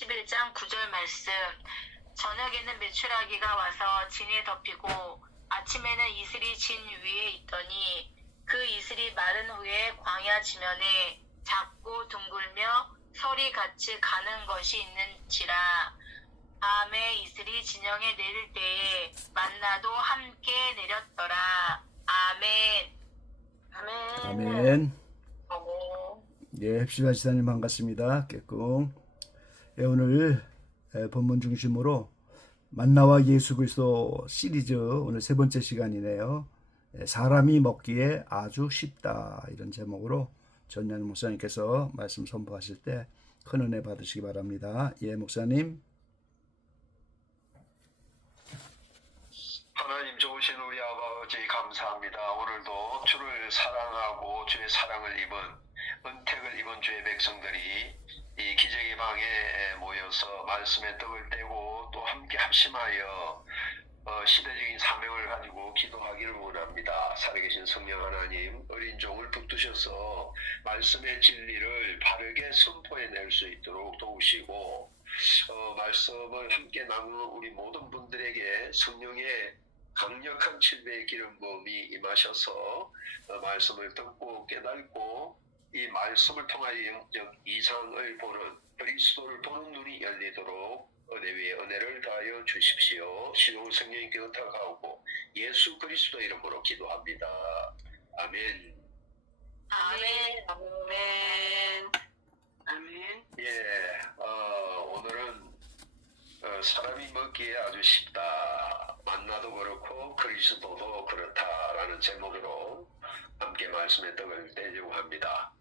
11장 9절 말씀. 저녁에는 메추라기가 와서 진에 덮이고 아침에는 이슬이 진 위에 있더니 그 이슬이 마른 후에 광야 지면에 작고 둥글며 설이 같이 가는 것이 있는지라. 밤에 이슬이 진영에 내릴 때에 만나도 함께 내렸더라. 아멘. 아멘. 아멘. 아멘. 예, heb시다 지사님 반갑습니다. 깨꿍. 예, 오늘 본문 중심으로 만나와 예수 그리스도 시리즈 오늘 세 번째 시간이네요. 사람이 먹기에 아주 쉽다, 이런 제목으로 전현 목사님께서 말씀 선포하실 때 큰 은혜 받으시기 바랍니다. 예, 목사님. 하나님 좋으신 우리 아버지 감사합니다. 오늘도 주를 사랑하고 주의 사랑을 입은 은택을 입은 주의 백성들이 이 기적의 방에 모여서 말씀의 떡을 떼고 또 함께 합심하여 시대적인 사명을 가지고 기도하기를 원합니다. 살아계신 성령 하나님, 어린 종을 붙드셔서 말씀의 진리를 바르게 선포해낼 수 있도록 도우시고 말씀을 함께 나누는 우리 모든 분들에게 성령의 강력한 칠배의 기름 부음이 임하셔서 말씀을 듣고 깨닫고 이 말씀을 통하여 영적 이상을 보는, 그리스도를 보는 눈이 열리도록 은혜 위에 은혜를 다하여 주십시오. 신용 성령님께 의탁하고 예수 그리스도 이름으로 기도합니다. 아멘. 아멘. 아멘. 아멘. 예, 오늘은 사람이 먹기에 아주 쉽다. 만나도 그렇고 그리스도도 그렇다라는 제목으로 함께 말씀의 떡을 떼려고 합니다.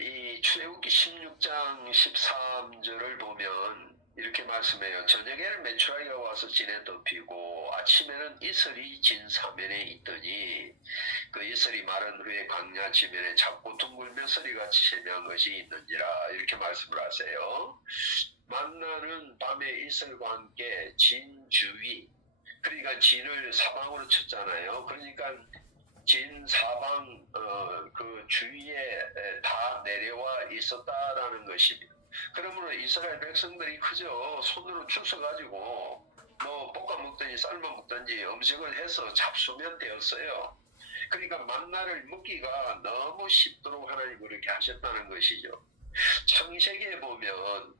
이 출애굽기 16장 13절을 보면 이렇게 말씀해요. 저녁에는 메추라기가 와서 진에 덮이고 아침에는 이슬이 진 사면에 있더니 그 이슬이 마른 후에 광야 지면에 작고 둥글며 서리같이 재미한 것이 있는지라, 이렇게 말씀을 하세요. 만나는 밤에 이슬과 함께 진 주위, 그러니까 진을 사방으로 쳤잖아요. 그러니까 진 사방 그 주위에 다 내려와 있었다라는 것입니다. 그러므로 이스라엘 백성들이 그저 손으로 주워가지고 뭐 볶아 먹든지 삶아 먹든지 음식을 해서 잡수면 되었어요. 그러니까 만나를 먹기가 너무 쉽도록 하나님 그렇게 하셨다는 것이죠. 창세기에 보면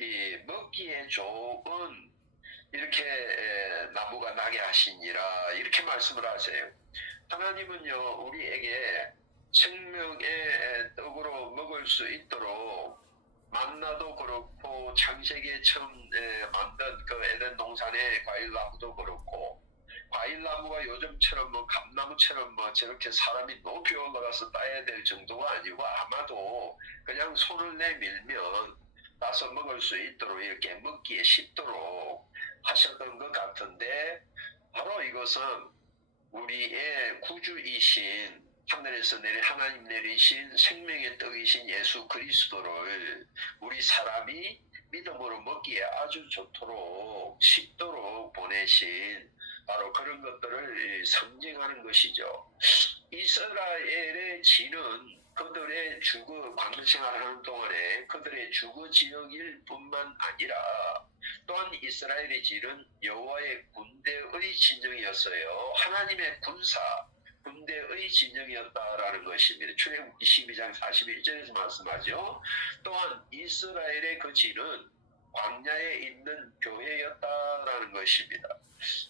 이 먹기에 좋은 이렇게 나무가 나게 하시니라, 이렇게 말씀을 하세요. 하나님은요, 우리에게 생명의 떡으로 먹을 수 있도록 만나도 그렇고 창세기에 처음 만든 그 에덴 동산의 과일나무도 그렇고, 과일나무가 요즘처럼 뭐 감나무처럼 뭐 저렇게 사람이 높이 올라가서 따야 될 정도가 아니고 아마도 그냥 손을 내밀면 따서 먹을 수 있도록 이렇게 먹기에 쉽도록 하셨던 것 같은데, 바로 이것은 우리의 구주이신 하늘에서 하나님 내리신 생명의 떡이신 예수 그리스도를 우리 사람이 믿음으로 먹기에 아주 좋도록 쉽도록 보내신 바로 그런 것들을 상징하는 것이죠. 이스라엘의 진은 그들의 주거 광야생활하는 동안에 그들의 주거 지역일 뿐만 아니라 또한 이스라엘의 진은 여호와의 군대의 진영이었어요. 하나님의 군대의 진영이었다라는 것입니다. 출애굽기 12장 41절에서 말씀하죠. 또한 이스라엘의 그 진은 광야에 있는 교회였다라는 것입니다.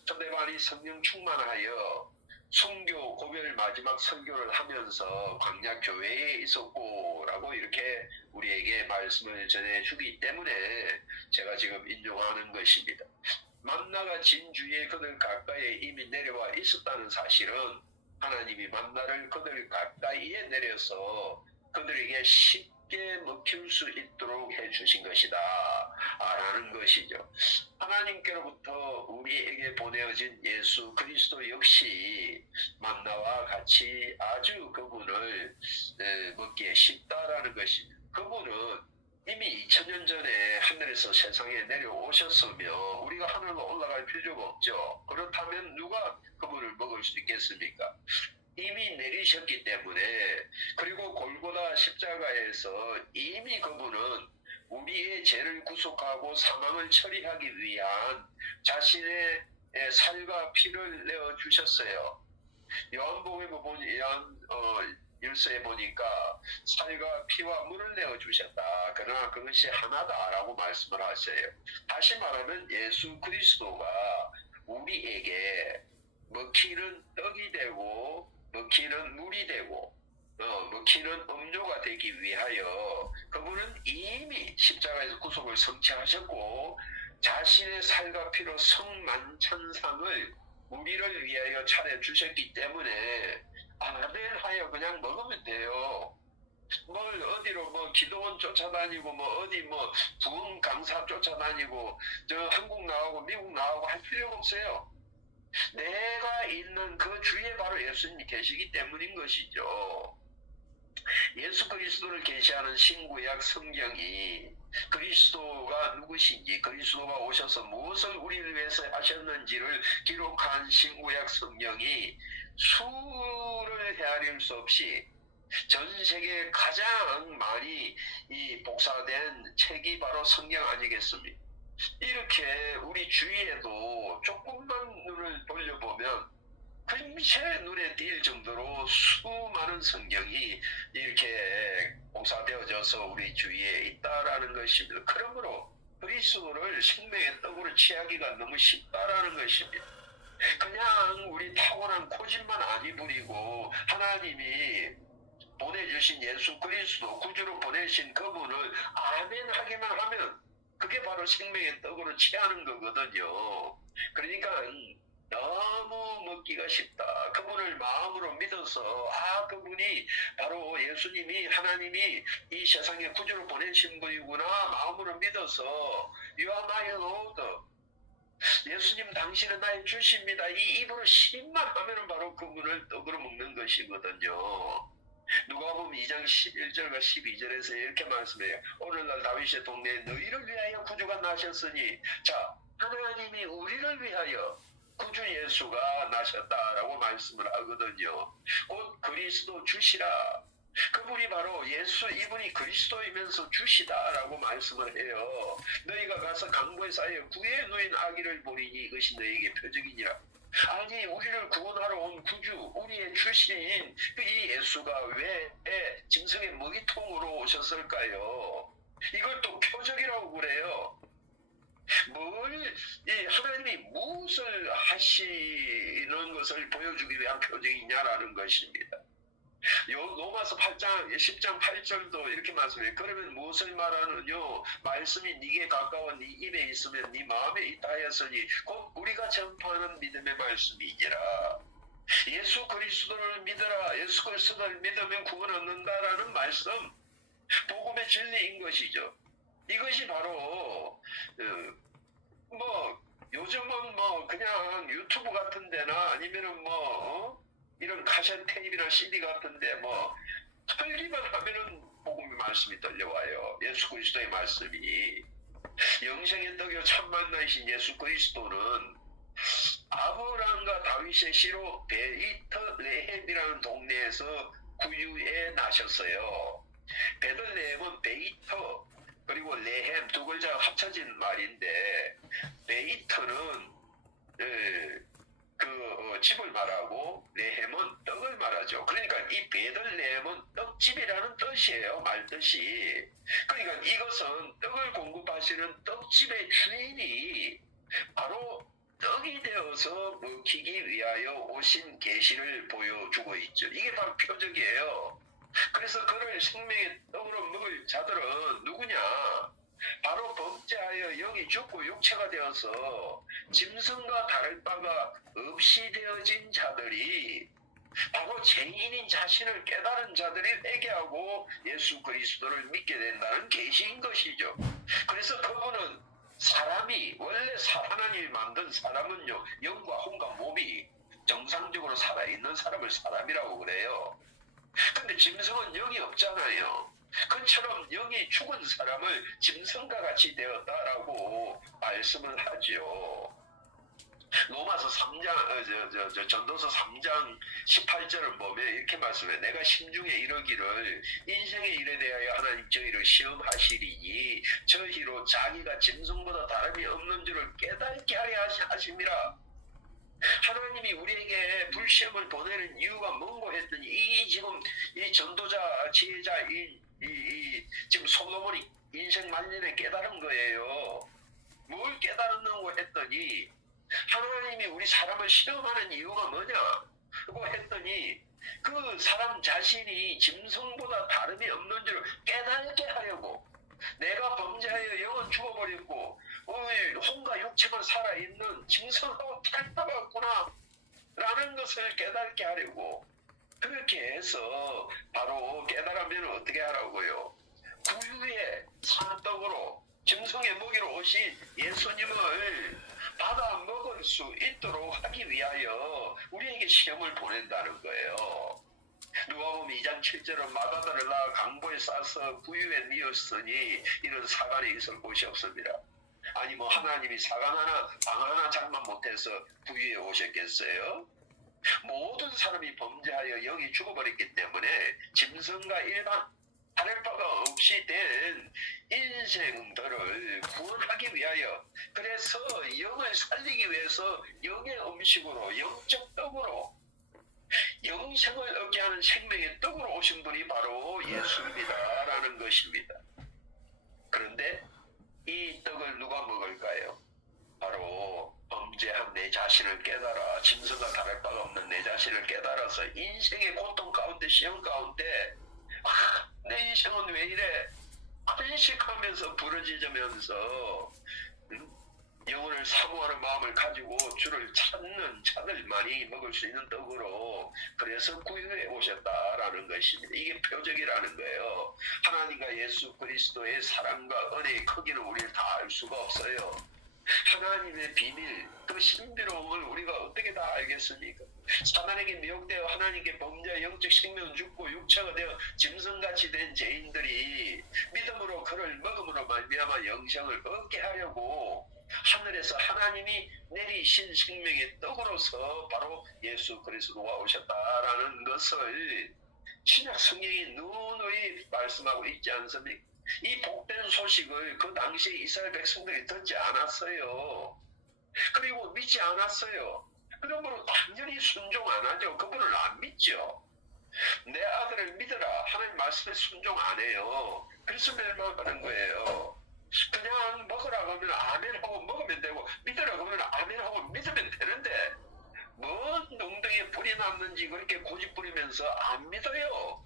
서대반이 성령 충만하여 순교 고별 마지막 설교를 하면서 광야 교회에 있었고 라고 이렇게 우리에게 말씀을 전해주기 때문에 제가 지금 인용하는 것입니다. 만나가 진 주위에 그들 가까이에 이미 내려와 있었다는 사실은 하나님이 만나를 그들 가까이에 내려서 그들에게 쉽게 먹힐 수 있도록 해주신 것이다 라는 것이죠. 하나님께로부터 우리에게 보내어진 예수 그리스도 역시 만나와 같이 아주 그분을 먹기에 쉽다라는 것입니다. 그분은 이미 2000년 전에 하늘에서 세상에 내려오셨으며 우리가 하늘로 올라갈 필요가 없죠. 그렇다면 누가 그분을 먹을 수 있겠습니까? 이미 내리셨기 때문에, 그리고 골고다 십자가에서 이미 그분은 우리의 죄를 구속하고 사망을 처리하기 위한 자신의 살과 피를 내어 주셨어요. 요한복음에 보니 일서에 보니까 살과 피와 물을 내어 주셨다. 그러나 그것이 하나다라고 말씀을 하셔요. 다시 말하면 예수 그리스도가 우리에게 먹히는 떡이 되고 먹히는 물이 되고 먹히는 음료가 되기 위하여 그분은 이미 십자가에서 구속을 성취하셨고 자신의 살과 피로 성만찬상을 우리를 위하여 차려주셨기 때문에 아멘 하여 그냥 먹으면 돼요. 뭘 어디로 뭐 기도원 쫓아다니고 뭐 어디 뭐 부흥 강사 쫓아다니고 저 한국 나가고 미국 나가고 할 필요가 없어요. 내가 있는 그 주위에 바로 예수님이 계시기 때문인 것이죠. 예수 그리스도를 계시하는 신구약 성경이 그리스도가 누구신지, 그리스도가 오셔서 무엇을 우리를 위해서 하셨는지를 기록한 신구약 성경이 수를 헤아릴 수 없이 전 세계에 가장 많이 복사된 책이 바로 성경 아니겠습니까? 이렇게 우리 주위에도 조금만 눈을 돌려보면 금세 눈에 띌 정도로 수많은 성경이 이렇게 복사되어져서 우리 주위에 있다라는 것입니다. 그러므로 그리스도를 생명의 떡으로 취하기가 너무 쉽다라는 것입니다. 그냥 우리 타고난 고집만 아니 부리고 하나님이 보내주신 예수 그리스도 구주로 보내신 그분을 아멘 하기만 하면 그게 바로 생명의 떡으로 취하는 거거든요. 그러니까 너무 먹기가 쉽다. 그분을 마음으로 믿어서 그분이 바로 예수님이 하나님이 이 세상에 구주로 보내신 분이구나 마음으로 믿어서 You are my Lord, 예수님 당신은 나의 주십니다, 이 입으로 신만 하면은 바로 그분을 떡으로 먹는 것이거든요. 누가복음 2장 11절과 12절에서 이렇게 말씀해요. 오늘날 다윗의 동네에 너희를 위하여 구주가 나셨으니, 자, 하나님이 우리를 위하여 구주 예수가 나셨다라고 말씀을 하거든요. 곧 그리스도 주시라. 그분이 바로 예수, 이분이 그리스도이면서 주시다라고 말씀을 해요. 너희가 가서 강보에 쌓여 구에 누인 아기를 보리니 이것이 너희에게 표적이니라. 아니, 우리를 구원하러 온 구주, 우리의 주신 이 예수가 왜 짐승의 먹이통으로 오셨을까요? 이걸 또 표적이라고 그래요. 하나님이 무엇을 하시는 것을 보여주기 위한 표적이냐라는 것입니다. 로마서 8장 10장 8절도 이렇게 말씀해요. 그러면 무엇을 말하느뇨? 말씀이 네게 가까워 네 입에 있으면 네 마음에 있다 하였으니 곧 우리가 전파하는 믿음의 말씀이니라. 예수 그리스도를 믿어라. 예수 그리스도를 믿으면 구원 얻는다라는 말씀, 복음의 진리인 것이죠. 이것이 바로 요즘은 그냥 유튜브 같은 데나 아니면은 이런 카세트 테이프나 CD 같은데 틀기만 하면은 복음의 말씀이 들려와요. 예수 그리스도의 말씀이. 영생의 떡이요 참 만나이신 예수 그리스도는 아브라함과 다윗의 시로 베이트레헴이라는 동네에서 구유에 나셨어요. 베들레헴은 베이터 그리고 레헴 두 글자가 합쳐진 말인데, 베이터는 집을 말하고 레헴은 떡을 말하죠. 그러니까 이 베들레헴은 떡집이라는 뜻이에요. 말뜻이. 그러니까 이것은 떡을 공급하시는 떡집의 주인이 바로 떡이 되어서 먹히기 위하여 오신 계시를 보여주고 있죠. 이게 바로 표적이에요. 그래서 그를 생명의 떡으로 먹을 자들은 누구냐? 바로 범죄하여 영이 죽고 육체가 되어서 짐승과 다를 바가 없이 되어진 자들이, 바로 죄인인 자신을 깨달은 자들이 회개하고 예수 그리스도를 믿게 된다는 계시인 것이죠. 그래서 그분은 사람이 원래 하나님이 만든 사람은요, 영과 혼과 몸이 정상적으로 살아있는 사람을 사람이라고 그래요. 근데 짐승은 영이 없잖아요. 그처럼 영이 죽은 사람을 짐승과 같이 되었다라고 말씀을 하죠. 로마서 3장, 전도서 3장 18절을 보면 이렇게 말씀해. 내가 심중에 이르기를 인생의 일에 대하여 하나님 저희를 시험하시리니 저희로 자기가 짐승보다 다름이 없는 줄을 깨닫게 하려 하심이라. 하나님이 우리에게 불시험을 보내는 이유가 뭔고 했더니 이 지금 이 전도자 지혜자 지금 솔로몬이 인생 말년에 깨달은 거예요. 뭘 깨달았는고 했더니 하나님이 우리 사람을 시험하는 이유가 뭐냐고 했더니 그 사람 자신이 짐승보다 다름이 없는 줄 깨닫게 하려고. 내가 범죄하여 영은 죽어버렸고 혼과 육체만 살아있는 짐승하고 닮아갔구나 라는 것을 깨닫게 하려고. 그렇게 해서 바로 깨달으면 어떻게 하라고요? 구유에 사는 떡으로 짐승의 먹이로 오신 예수님을 받아 먹을 수 있도록 하기 위하여 우리에게 시험을 보낸다는 거예요. 누가복음 2장 7절은 마다다를 낳아 강보에 싸서 구유에 뉘었으니 이런 사관이 있을 곳이 없습니다. 아니 뭐 하나님이 사관 하나 방 하나 장만 못해서 구유에 오셨겠어요? 모든 사람이 범죄하여 영이 죽어버렸기 때문에 짐승과 일반 다를 바가 없이 된 인생들을 구원하기 위하여, 그래서 영을 살리기 위해서 영의 음식으로 영적 떡으로 영생을 얻게 하는 생명의 떡으로 오신 분이 바로 예수입니다라는 것입니다. 그런데 이 떡을 누가 먹을까요? 바로 범죄한 내 자신을 깨달아 짐승과 다를 바가 없는 내 자신을 깨달아서 인생의 고통 가운데 시험 가운데 내 인생은 왜 이래 안식하면서 부르짖으면서 영혼을 사모하는 마음을 가지고 주를 찾는 자들만이 먹을 수 있는 떡으로, 그래서 구유에 오셨다라는 것입니다. 이게 표적이라는 거예요. 하나님과 예수 그리스도의 사랑과 은혜의 크기는 우리를 다 알 수가 없어요. 하나님의 비밀, 그 신비로움을 우리가 어떻게 다 알겠습니까? 사단에게 미혹되어 하나님께 범죄 영적 생명을 죽고 육체가 되어 짐승같이 된 죄인들이 믿음으로 그를 먹음으로 말미암아 영생을 얻게 하려고 하늘에서 하나님이 내리신 생명의 떡으로서 바로 예수 그리스도가 오셨다라는 것을 신약 성경이 누누이 말씀하고 있지 않습니까? 이 복된 소식을 그 당시에 이스라엘 백성들이 듣지 않았어요. 그리고 믿지 않았어요. 그러므로 당연히 순종 안 하죠. 그분을 안 믿죠. 내 아들을 믿어라 하나님 말씀에 순종 안 해요. 그래서 멸망하는 거예요. 그냥 먹으라고 하면 아멘하고 먹으면 되고, 믿으라고 하면 아멘하고 믿으면 되는데 뭔 엉덩이에 불이 났는지 그렇게 고집 부리면서 안 믿어요.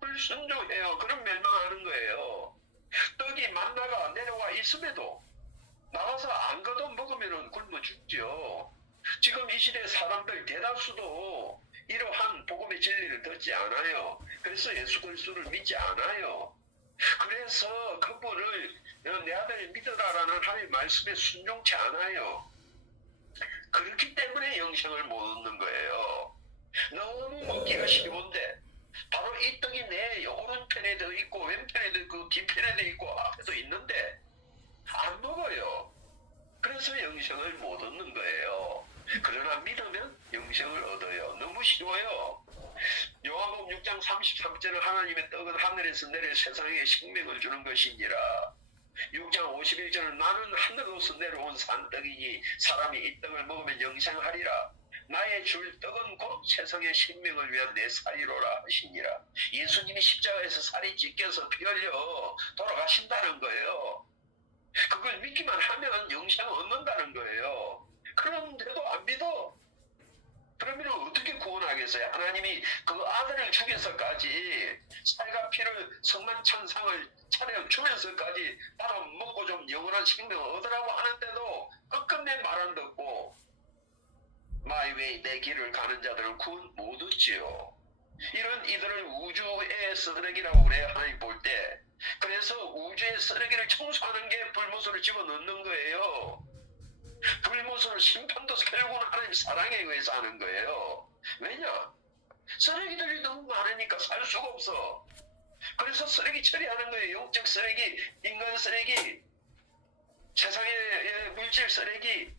불순종해요. 그럼 멸망하는 거예요. 떡이 만나가 내려와 있음에도 나가서 안 거둬 먹으면 굶어 죽죠. 지금 이 시대 사람들 대다수도 이러한 복음의 진리를 듣지 않아요. 그래서 예수 그리스도를 믿지 않아요. 그래서 그분을 내 아들 믿어라라는 하나님의 말씀에 순종치 않아요. 그렇기 때문에 영생을 못 얻는 거예요. 너무 먹기가 쉬운데 바로 이 떡이 내 오른편에도 있고 왼편에도 있고 뒤편에도 있고 앞에도 있는데 안 먹어요. 그래서 영생을 못 얻는 거예요. 그러나 믿으면 영생을 얻어요. 너무 쉬워요. 요한복음 6장 33절은 하나님의 떡은 하늘에서 내려 세상에 생명을 주는 것이니라. 6장 51절은 나는 하늘로서 내려온 산떡이니 사람이 이 떡을 먹으면 영생하리라. 나의 줄 떡은 곧 세상의 생명을 위한 내 살이로라 하시니라. 예수님이 십자가에서 살이 찢겨서 피 흘려 돌아가신다는 거예요. 그걸 믿기만 하면 영생을 얻는다는 거예요. 그런데도 안 믿어. 그러면 어떻게 구원하겠어요? 하나님이 그 아들을 죽여서까지 살과 피를 성만천상을 차려 주면서까지 바로 먹고 좀 영원한 생명을 얻으라고 하는데도 끝끝내 말 안 듣고 마이웨이 내 길을 가는 자들은 구원 못 얻지요. 이런 이들을 우주의 쓰레기라고 그래요. 하나님 볼 때. 그래서 우주의 쓰레기를 청소하는 게 불못으로 집어넣는 거예요. 불못으로 심판도 결국은 하나님 사랑에 의해서 하는 거예요. 왜냐? 쓰레기들이 너무 많으니까 살 수가 없어. 그래서 쓰레기 처리하는 거예요. 영적 쓰레기, 인간 쓰레기, 세상의 물질 쓰레기,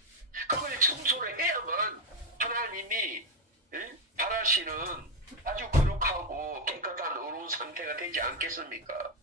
그걸 청소를 해야만 하나님이 바라시는 아주 거룩하고 깨끗한 어려운 상태가 되지 않겠습니까?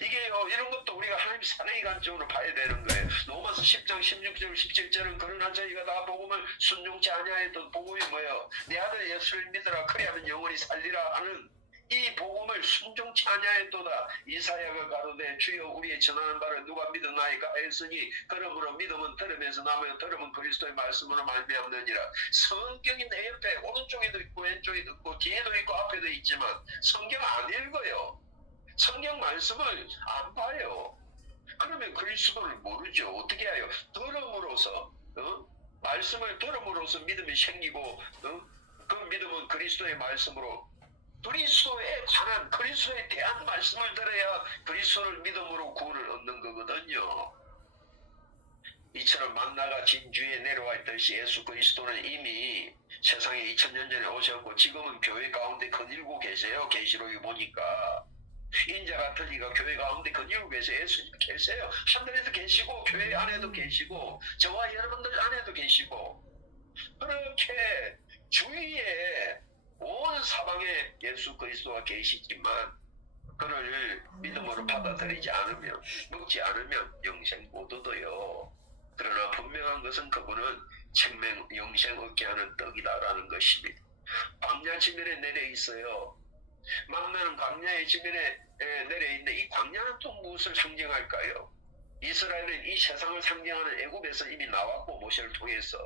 이게요, 이런 것도 우리가 하나님 사랑의 관점으로 봐야 되는 거예요. 로마서 10장 16절 17절은 그러나 저희가 다 복음을 순종치 아니하였던 복음이 뭐예요? 내 아들 예수를 믿으라 그리하면 영원히 살리라 하는 이 복음을 순종치 아니하였도다. 이사야가 가로되 주여 우리의 전하는 바를 누가 믿었나이까 했으니 그러므로 믿음은 들으면서 나며 들으면 그리스도의 말씀으로 말미암느니라. 성경이 내 옆에 오른쪽에도 있고 왼쪽에도 있고 뒤에도 있고 앞에도 있지만 성경 안 읽어요. 성경 말씀을 안 봐요. 그러면 그리스도를 모르죠. 어떻게 해요? 들음으로써 말씀을 들음으로써 믿음이 생기고 그 믿음은 그리스도의 말씀으로 그리스도에 관한 그리스도에 대한 말씀을 들어야 그리스도를 믿음으로 구원을 얻는 거거든요. 이처럼 만나가 진주에 내려와 있듯이 예수 그리스도는 이미 세상에 2000년 전에 오셨고 지금은 교회 가운데 거닐고 계세요. 계시록에 보니까 인자 같은 이가 교회 가운데 거닐고 계세요. 예수님 계세요. 하늘에도 계시고 교회 안에도 계시고 저와 여러분들 안에도 계시고 그렇게 주위에 온 사방에 예수 그리스도가 계시지만 그를 믿음으로 받아들이지 않으면 먹지 않으면 영생 못 얻어요. 그러나 분명한 것은 그분은 생명 영생 얻게 하는 떡이다라는 것입니다. 광야 지면에 내려 있어요. 만나는 광야의 지면에 내려 있는데 이 광야는 또 무엇을 상징할까요? 이스라엘은 이 세상을 상징하는 애굽에서 이미 나왔고 모세를 통해서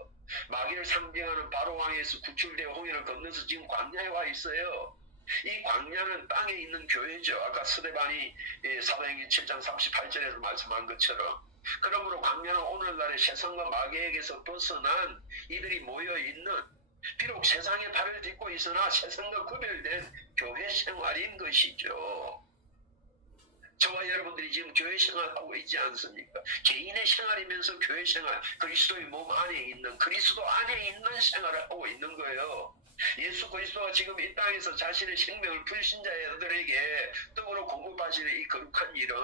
마귀를 상징하는 바로 왕에서 구출되어 홍해를 건너서 지금 광야에 와 있어요. 이 광야는 땅에 있는 교회죠. 아까 스데반이 사도행전 7장 38절에서 말씀한 것처럼 그러므로 광야는 오늘날의 세상과 마귀에게서 벗어난 이들이 모여있는 비록 세상에 발을 딛고 있으나 세상과 구별된 교회 생활인 것이죠. 저와 여러분들이 지금 교회 생활하고 있지 않습니까? 개인의 생활이면서 교회 생활, 그리스도의 몸 안에 있는, 그리스도 안에 있는 생활을 하고 있는 거예요. 예수 그리스도가 지금 이 땅에서 자신의 생명을 불신자들에게 떡으로 공급하시는 이 거룩한 일은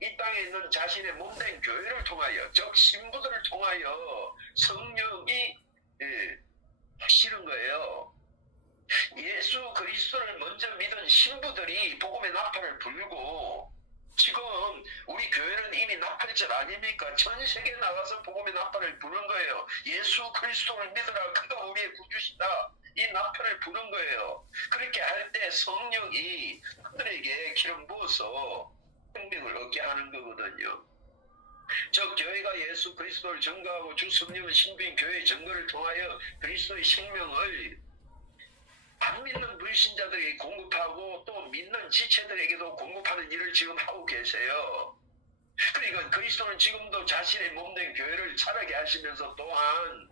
이 땅에 있는 자신의 몸된 교회를 통하여, 즉 신부들을 통하여 성령이 하시는 거예요. 예수 그리스도를 먼저 믿은 신부들이 복음의 나팔을 불고 지금 우리 교회는 이미 나팔절 아닙니까? 전 세계에 나가서 복음의 나팔을 부는 거예요. 예수 그리스도를 믿으라 그가 우리의 구주시다. 이 나팔을 부는 거예요. 그렇게 할 때 성령이 그들에게 기름 부어서 생명을 얻게 하는 거거든요. 즉 교회가 예수 그리스도를 증거하고 주 성령은 신부인 교회의 증거를 통하여 그리스도의 생명을 안 믿는 불신자들에게 공급하고 또 믿는 지체들에게도 공급하는 일을 지금 하고 계세요. 그러니까 그리스도는 지금도 자신의 몸된 교회를 자라게 하시면서 또한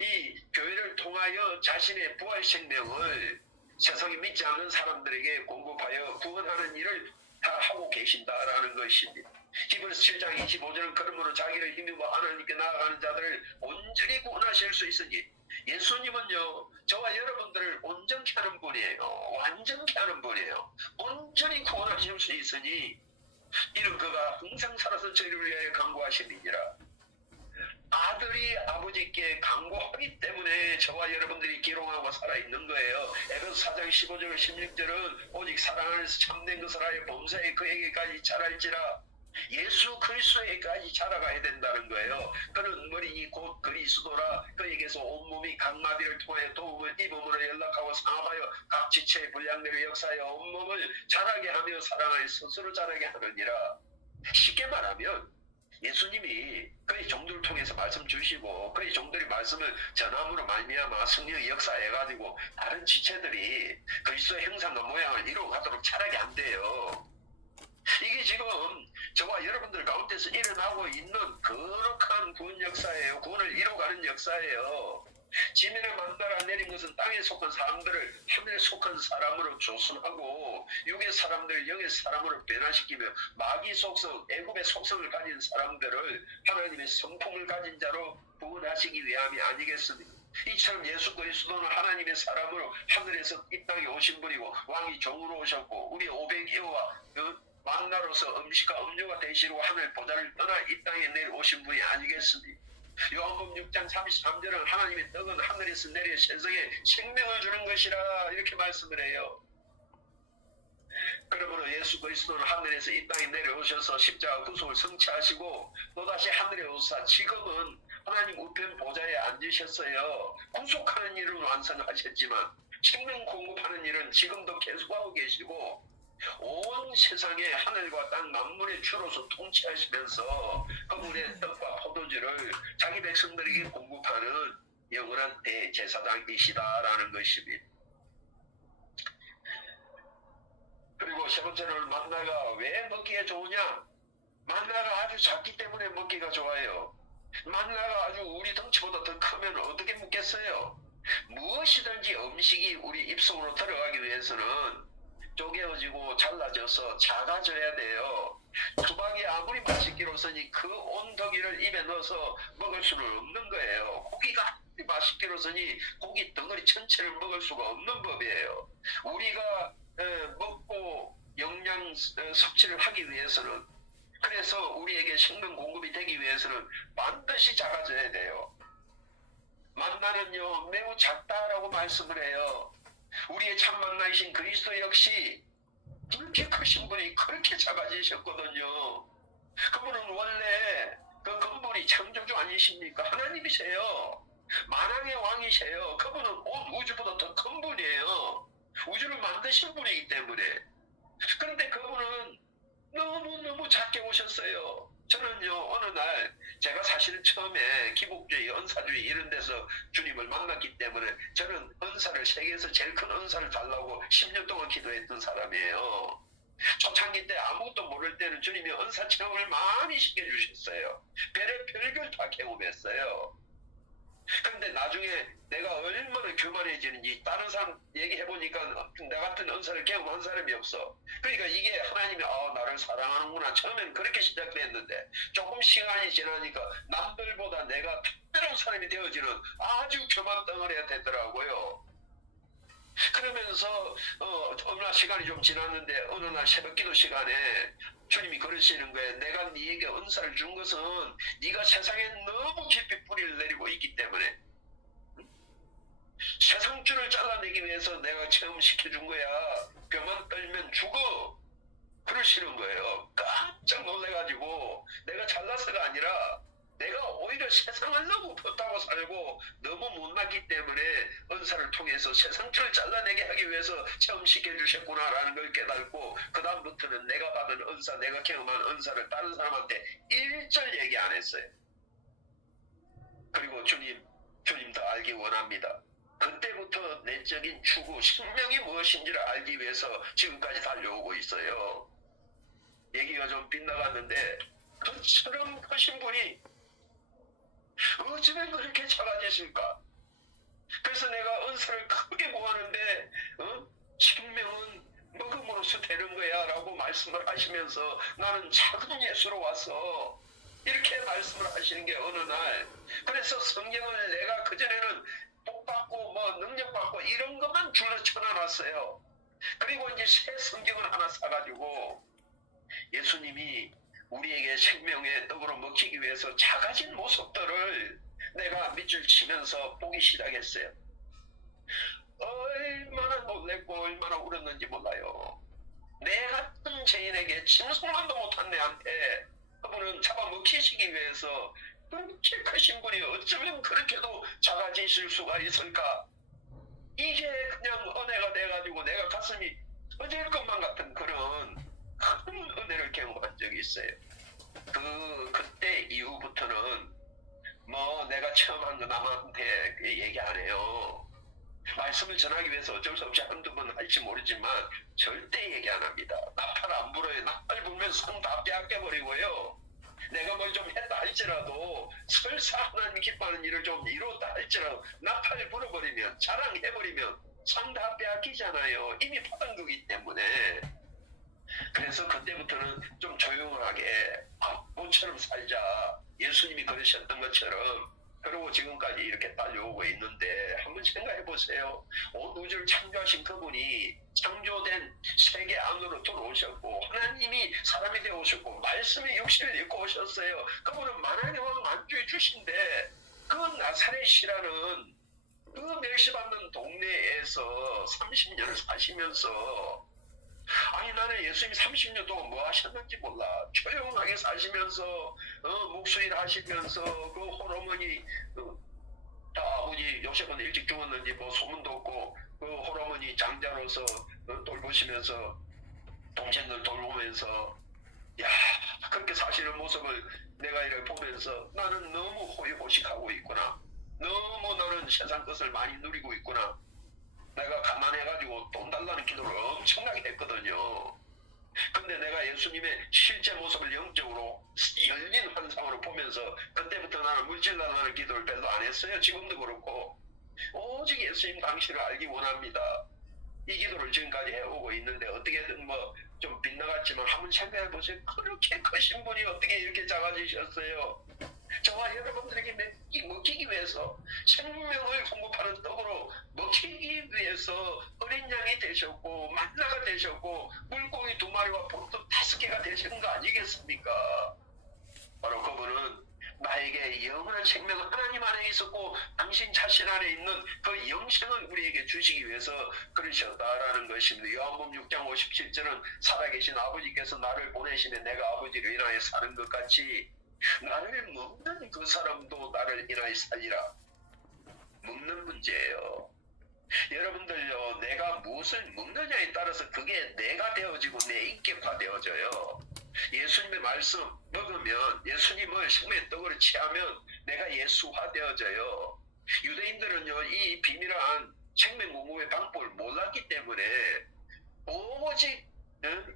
이 교회를 통하여 자신의 부활 생명을 세상에 믿지 않는 사람들에게 공급하여 구원하는 일을 다 하고 계신다라는 것입니다. 히브리서 7장 25절은 그러므로 자기를 힘입어 하나님께 나아가는 자들을 온전히 구원하실 수 있으니 예수님은요 저와 여러분들을 온전케 하는 분이에요. 완전케 하는 분이에요. 온전히 구원하실 수 있으니 이는 그가 항상 살아서 저희를 위하여 간구하시느니라. 아들이 아버지께 간구하기 때문에 저와 여러분들이 기롱하고 살아있는 거예요. 에베소 4장 15절 16절은 오직 사랑 안에서 참된 것을 하여 범사에 그에게까지 자랄지라. 예수 그리스도에게까지 자라가야 된다는 거예요. 그는 머리니 곧 그리스도라. 그에게서 온몸이 각 마디를 통하여 도움을 입음으로 연락하고 상합하여 각 지체의 분량대로 역사하여 온몸을 자라게 하며 사랑하여 스스로 자라게 하느니라. 쉽게 말하면 예수님이 그의 종들을 통해서 말씀 주시고 그의 종들이 말씀을 전함으로 말미암아 성령이 역사해가지고 다른 지체들이 그리스도의 형상과 모양을 이루어가도록 자라게 한대요. 이게 지금 저와 여러분들 가운데서 일어나고 있는 거룩한 구원 역사예요. 구원을 이루어가는 역사예요. 지면에 만나라 내린 것은 땅에 속한 사람들을 하늘에 속한 사람으로 조순하고 육의 사람들을 영의 사람으로 변화시키며 마귀 속성, 애굽의 속성을 가진 사람들을 하나님의 성품을 가진 자로 구원하시기 위함이 아니겠습니까? 이처럼 예수 그리스도는 하나님의 사람으로 하늘에서 이 땅에 오신 분이고 왕이 종으로 오셨고 우리 오병이어와 만나로서 음식과 음료가 되시고 하늘 보좌를 떠나 이 땅에 내려오신 분이 아니겠습니까? 요한복음 6장 33절은 하나님의 떡은 하늘에서 내려 세상에 생명을 주는 것이라 이렇게 말씀을 해요. 그러므로 예수 그리스도는 하늘에서 이 땅에 내려오셔서 십자가 구속을 성취하시고 또다시 하늘에 오사 지금은 하나님 우편 보좌에 앉으셨어요. 구속하는 일은 완성하셨지만 생명 공급하는 일은 지금도 계속하고 계시고 온 세상에 하늘과 땅 만물의 주로서 통치하시면서 그분의 떡과 포도주를 자기 백성들에게 공급하는 영원한 대제사장이시다라는 것입니다. 그리고 세 번째로는 만나가 왜 먹기가 좋으냐? 만나가 아주 작기 때문에 먹기가 좋아요. 만나가 아주 우리 덩치보다 더 크면 어떻게 먹겠어요? 무엇이든지 음식이 우리 입속으로 들어가기 위해서는 쪼개어지고 잘라져서 작아져야 돼요. 수박이 아무리 맛있기로서니 그 온더기를 입에 넣어서 먹을 수는 없는 거예요. 고기가 아무리 맛있기로서니 고기 덩어리 전체를 먹을 수가 없는 법이에요. 우리가 먹고 영양 섭취를 하기 위해서는, 그래서 우리에게 생명 공급이 되기 위해서는 반드시 작아져야 돼요. 만나는요 매우 작다라고 말씀을 해요. 우리의 참 만나이신 그리스도 역시 그렇게 크신 분이 그렇게 작아지셨거든요. 그분은 원래 그 근본이 창조주 아니십니까? 하나님이세요. 만왕의 왕이세요. 그분은 온 우주보다 더 큰 분이에요. 우주를 만드신 분이기 때문에. 그런데 그분은 너무너무 작게 오셨어요. 저는요 어느 날 제가 사실은 처음에 기복주의, 은사주의 이런 데서 주님을 만났기 때문에 저는 은사를, 세계에서 제일 큰 은사를 달라고 10년 동안 기도했던 사람이에요. 초창기 때 아무것도 모를 때는 주님이 은사 체험을 많이 시켜주셨어요. 별의별 다 경험했어요. 근데 나중에 내가 얼마나 교만해지는지 다른 사람 얘기해보니까 나 같은 은사를 경험한 사람이 없어. 그러니까 이게 하나님이 나를 사랑하는구나. 처음엔 그렇게 시작됐는데 조금 시간이 지나니까 남들보다 내가 특별한 사람이 되어지는 아주 교만 덩어리가 되더라고요. 그러면서 얼마 시간이 좀 지났는데 어느 날 새벽기도 시간에 주님이 그러시는 거예요. 내가 네에게 은사를 준 것은 네가 세상에 너무 깊이 뿌리를 내리고 있기 때문에 세상줄을 잘라내기 위해서 내가 체험시켜준 거야. 벼만 떨면 죽어. 그러시는 거예요. 깜짝 놀래가지고 내가 잘나서가 아니라 내가 오히려 세상을 너무 뻗다고 살고 너무 못났기 때문에 은사를 통해서 세상줄을 잘라내게 하기 위해서 체험시켜 주셨구나라는 걸 깨닫고 그 다음부터는 내가 받은 은사, 내가 경험한 은사를 다른 사람한테 일절 얘기 안 했어요. 그리고 주님도 알기 원합니다. 그때부터 내적인 추구, 생명이 무엇인지를 알기 위해서 지금까지 달려오고 있어요. 얘기가 좀 빗나갔는데 그처럼 크신 분이 어쩌면 그렇게 작아지실까? 그래서 내가 은사를 크게 구하는데 생명은 먹음으로써 되는 거야 라고 말씀을 하시면서 나는 작은 예수로 와서 이렇게 말씀을 하시는 게 어느 날, 그래서 성경을 내가 그전에는 복받고 능력받고 이런 것만 줄여 쳐놔놨어요. 그리고 이제 새 성경을 하나 사가지고 예수님이 우리에게 생명의 떡으로 먹히기 위해서 작아진 모습들을 내가 밑줄 치면서 보기 시작했어요. 얼마나 놀랬고 얼마나 울었는지 몰라요. 내 같은 죄인에게 짐승만도 못한 내한테 그분은 잡아먹히시기 위해서 그렇게 크신 분이 어쩌면 그렇게도 작아지실 수가 있을까? 이게 그냥 은혜가 돼가지고 내가 가슴이 터질 것만 같은 그런 큰 은혜를 경험한 적이 있어요. 그때 이후부터는 내가 처음 한 거 남한테 얘기 안 해요. 말씀을 전하기 위해서 어쩔 수 없이 한두 번 할지 모르지만 절대 얘기 안 합니다. 나팔 안 불어요. 나팔 불면 상 다 빼앗겨버리고요. 내가 뭘 좀 했다 할지라도 설사 하나님 기뻐하는 일을 좀 이뤘다 할지라도 나팔 불어버리면, 자랑해버리면 상 다 빼앗기잖아요. 이미 받은 거기 때문에. 그래서 그때부터는 좀 조용하게 바보처럼 살자. 예수님이 그러셨던 것처럼 그리고 지금까지 이렇게 달려오고 있는데 한번 생각해 보세요. 온 우주를 창조하신 그분이 창조된 세계 안으로 들어오셨고 하나님이 사람이 되어 오셨고 말씀의 육신을 입고 오셨어요. 그분은 만왕의 왕 만주해 주신데 그 나사렛이라는 그 멸시받는 동네에서 30년 사시면서 아니 나는 예수님이 30년 동안 뭐 하셨는지 몰라. 조용하게 사시면서 목수일 하시면서 그 홀어머니 다 아버지 요셉은 일찍 죽었는지 뭐 소문도 없고 그 홀어머니 장자로서 돌보시면서 동생들 돌보면서 야 그렇게 사시는 모습을 내가 이렇게 보면서 나는 너무 호의호식하고 있구나. 너무 너는 세상 것을 많이 누리고 있구나. 내가 가난해가지고 돈 달라는 기도를 엄청나게 했거든요. 근데 내가 예수님의 실제 모습을 영적으로 열린 환상으로 보면서 그때부터 나는 물질 달라는 기도를 별로 안 했어요. 지금도 그렇고 오직 예수님 당신을 알기 원합니다. 이 기도를 지금까지 해오고 있는데 어떻게든 뭐 좀 빗나갔지만 한번 생각해 보세요. 그렇게 크신 분이 어떻게 이렇게 작아지셨어요? 저와 여러분들에게 먹히기 위해서 생명을 공급하는 떡으로 먹히기 위해서 어린 양이 되셨고 만나가 되셨고 물고기 2마리와 보리떡 5개가 되시는 거 아니겠습니까? 바로 그분은 나에게 영원한 생명은 하나님 안에 있었고 당신 자신 안에 있는 그 영생을 우리에게 주시기 위해서 그러셨다라는 것입니다. 요한복음 6장 57절은 살아계신 아버지께서 나를 보내시면 내가 아버지를 인하여 사는 것 같이 나를 먹는 그 사람도 나를 인하여 살리라. 먹는 문제예요. 여러분들요, 내가 무엇을 먹느냐에 따라서 그게 내가 되어지고 내 인격화되어져요. 예수님의 말씀 먹으면 예수님을 생명의 떡으로 취하면 내가 예수화 되어져요. 유대인들은요 이 비밀한 생명 공급의 방법을 몰랐기 때문에 오직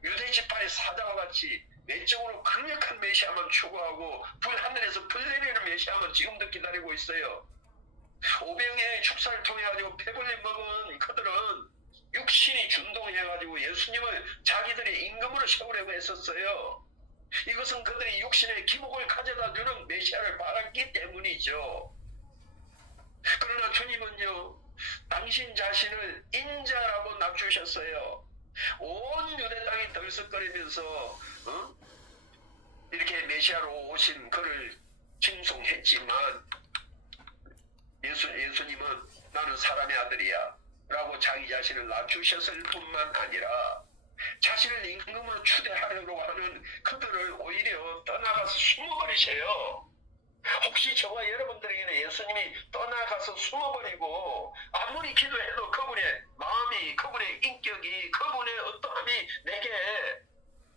유대지파의 사자와 같이 내적으로 강력한 메시아만 추구하고 하늘에서 불 내리는 메시아만 지금도 기다리고 있어요. 500의 축사를 통해 가지고 배불리 먹은 그들은 육신이 준동해가지고 예수님을 자기들의 임금으로 세우려고 했었어요. 이것은 그들이 육신의 기복을 가져다 주는 메시아를 바랐기 때문이죠. 그러나 주님은요 당신 자신을 인자라고 낮추셨어요. 온 유대 땅이 들썩거리면서 이렇게 메시아로 오신 그를 칭송했지만 예수님은 나는 사람의 아들이야 라고 자기 자신을 낮추셨을 뿐만 아니라 자신을 임금으로 추대하려고 하는 그들을 오히려 떠나가서 숨어버리세요. 혹시 저와 여러분들에게는 예수님이 떠나가서 숨어버리고 아무리 기도해도 그분의 마음이 그분의 인격이 그분의 어떠함이 내게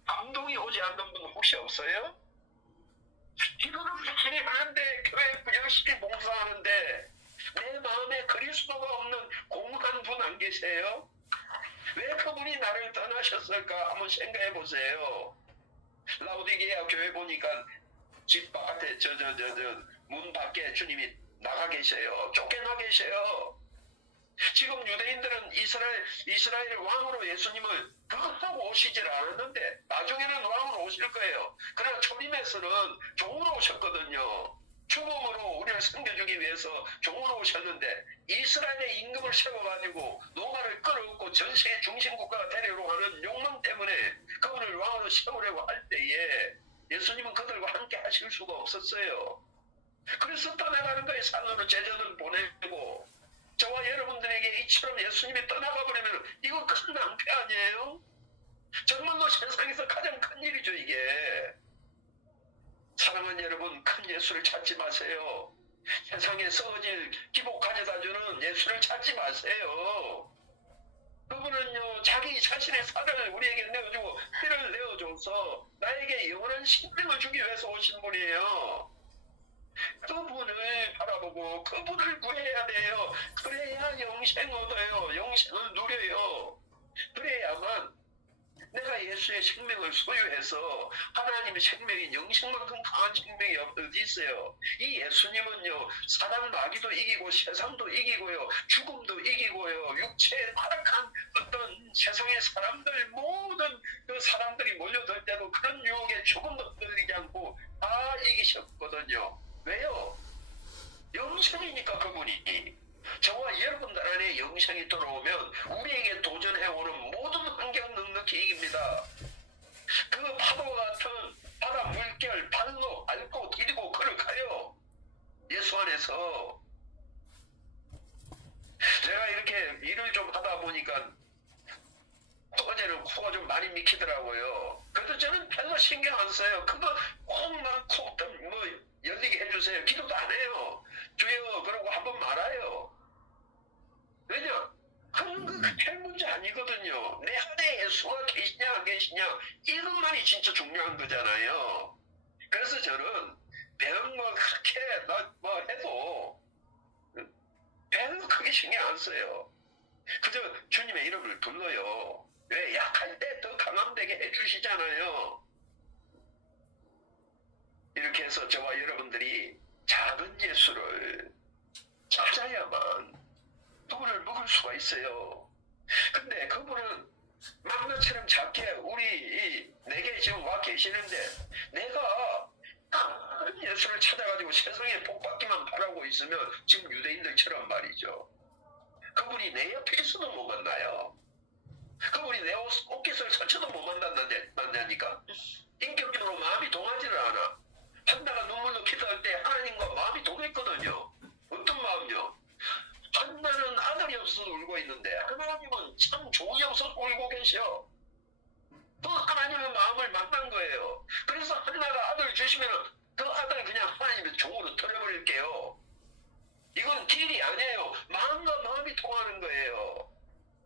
감동이 오지 않는 분 혹시 없어요? 기도는 열심히 하는데 교회 열심히 봉사하는데 내 마음에 그리스도가 없는 공한 분 안 계세요? 왜 그분이 나를 떠나셨을까 한번 생각해 보세요. 라오디게아 교회 보니까 집 바깥에 문 밖에 주님이 나가 계셔요. 쫓겨나 계셔요. 지금 유대인들은 이스라엘 왕으로 예수님을 그것하고 오시질 않았는데 나중에는 왕으로 오실 거예요. 그러나 초림에서는 종으로 오셨거든요. 죽음으로 우리를 섬겨주기 위해서 종으로 오셨는데 이스라엘의 임금을 세워가지고 노마를 끌어안고 전 세계 중심국가가 되려고 하는 욕망 때문에 그분을 왕으로 세우려고 할 때에 예수님은 그들과 함께 하실 수가 없었어요. 그래서 떠나가는 거에 산으로 제자들 보내고 저와 여러분들에게 이처럼 예수님이 떠나가 버리면 이거 큰 낭패 아니에요? 정말로 세상에서 가장 큰 일이죠 이게. 사랑하는 여러분, 큰 예수를 찾지 마세요. 세상에 썩어질 기복 가져다주는 예수를 찾지 마세요. 그분은요 자기 자신의 살을 우리에게 내어주고 피를 내어줘서 나에게 영원한 생명을 주기 위해서 오신 분이에요. 그분을 바라보고 그분을 구해야 돼요. 그래야 영생 얻어요. 영생을 누려요. 그래야만 내가 예수의 생명을 소유해서 하나님의 생명인 영생만큼 강한 생명이 어디 있어요. 이 예수님은요 사단 마귀도 이기고 세상도 이기고요 죽음도 이기고요 육체의 타락한 어떤 세상의 사람들 모든 그 사람들이 몰려들 때도 그런 유혹에 조금도 떨리지 않고 다 이기셨거든요. 왜요? 영생이니까 그분이. 저와 여러분들 안에 영생이 들어오면 우리에게 도전해오는 모든 환경 넉넉히 이깁니다. 그 파도와 같은 바다 물결 발로 밟고 디디고 걸어가요. 예수 안에서. 제가 이렇게 일을 좀 하다 보니까 어제는 코가 좀 많이 미키더라고요. 그래도 저는 별로 신경 안 써요. 그거 콩만 뭐 열리게 해주세요. 기도도 안 해요. 주여 그러고 한번 말아요. 왜냐? 그런 별 문제 아니거든요. 내 안에 예수가 계시냐 안 계시냐 이것만이 진짜 중요한 거잖아요. 그래서 저는 병 뭐 그렇게 뭐 해도 별로 크게 신경 안 써요. 그저 주님의 이름을 불러요. 왜? 약할 때 더 강함되게 해주시잖아요. 이렇게 해서 저와 여러분들이 작은 예수를 찾아야만 그분을 먹을 수가 있어요. 근데 그분은 만나처럼 작게 내게 지금 와 계시는데 내가 큰 예수를 찾아가지고 세상에 복받기만 바라고 있으면 지금 유대인들처럼 말이죠. 그분이 내 옆에 있어도 못 만나요. 그분이 내 옷깃을 스쳐도 못 만나니까 인격적으로 마음이 동하지를 않아. 한나가 눈물로 기도할 때 하나님과 마음이 동했거든요. 어떤 마음요? 한나는 아들이 없어서 울고 있는데 하나님은 참 종이 없어서 울고 계셔. 또 하나님의 마음을 만난 거예요. 그래서 한나가 아들을 주시면 그 아들을 그냥 하나님의 종으로 털어버릴게요. 이건 딜이 아니에요. 마음과 마음이 통하는 거예요.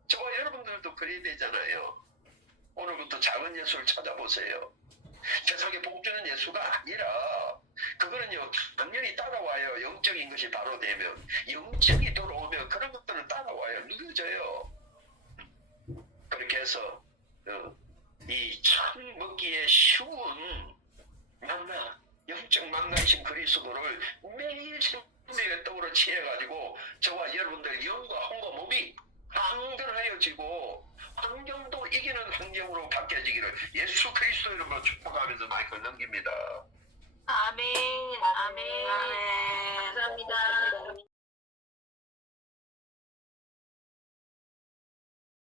저와 여러분들도 그래야 되잖아요. 오늘부터 작은 예수를 찾아보세요. 세상에 복 주는 예수가 아니라 그거는요 당연히 따라와요. 영적인 것이 바로 되면 영적이 들어오면 그런 것들은 따라와요. 늦어져요. 그렇게 해서 이 참 먹기에 쉬운 만나 영적 만나이신 그리스도를 매일 생명의 떡으로 취해가지고 저와 여러분들 영과 혼과 몸이 강건하여지고 환경도 이기는 환경으로 바뀌어지기를 예수 그리스도 이름으로 축복하면서 마이크를 넘깁니다. 아멘. 아멘.